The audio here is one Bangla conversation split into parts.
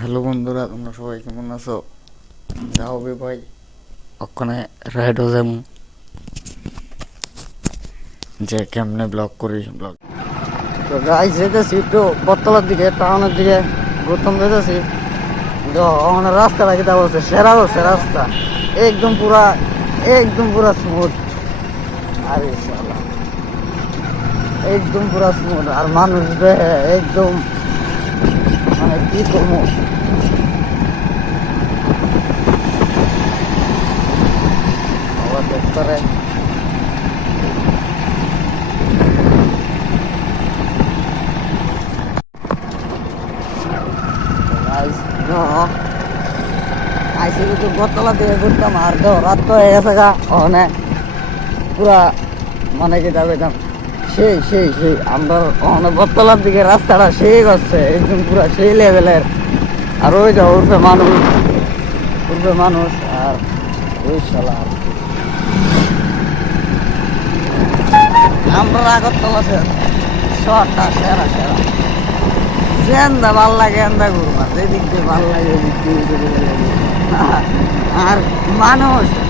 হ্যালো বন্ধুরা, তোমরা সবাই কেমন আছো? যা হবে ভাই, ওখানে রাইডও যাবো, যে কেমনে ব্লগ করি ব্লগ। তো গাইস যেতেছি একটু বটতলার দিকে, টাউনের দিকে প্রথম যেতেছি। ওখানে রাস্তাটা যেটা বলছে সেরা বলছে রাস্তা, একদম পুরা স্মুথ। আরে শালা, একদম পুরা স্মুথ। আর মানুষ একদম মানে কি করবো, আবার দেখতে আইসি তো বটতলা দিয়ে ঘুরতাম। আর তো রাত তো হয়ে গেছে গা, ওখানে পুরা মানে কি যাবেতাম সেই আমরা ওখানে বটতলার দিকে রাস্তাটা সেই করছে, একদম পুরা সেই লেভেলের। আর ওই যে উঠবে মানুষ আর ওই শালা আমরা আগরতলা শহরটা সেরা যেন্দা ভাল লাগে এন্দা ঘুরবা, যেদিক দিয়ে ভাল লাগে ওদিক দিয়ে ঘুরে লাগে। আর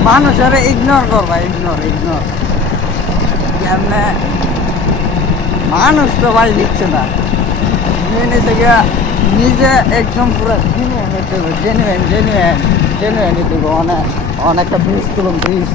মানুষের ইগনোর করবা, ইগনোর কেমনে মানুষ তো ভাই দিচ্ছে না, মেনে থেকে নিজে একদম পুরো জেনুইন অনেকটা ব্রিজ তুলুন, ব্রিজ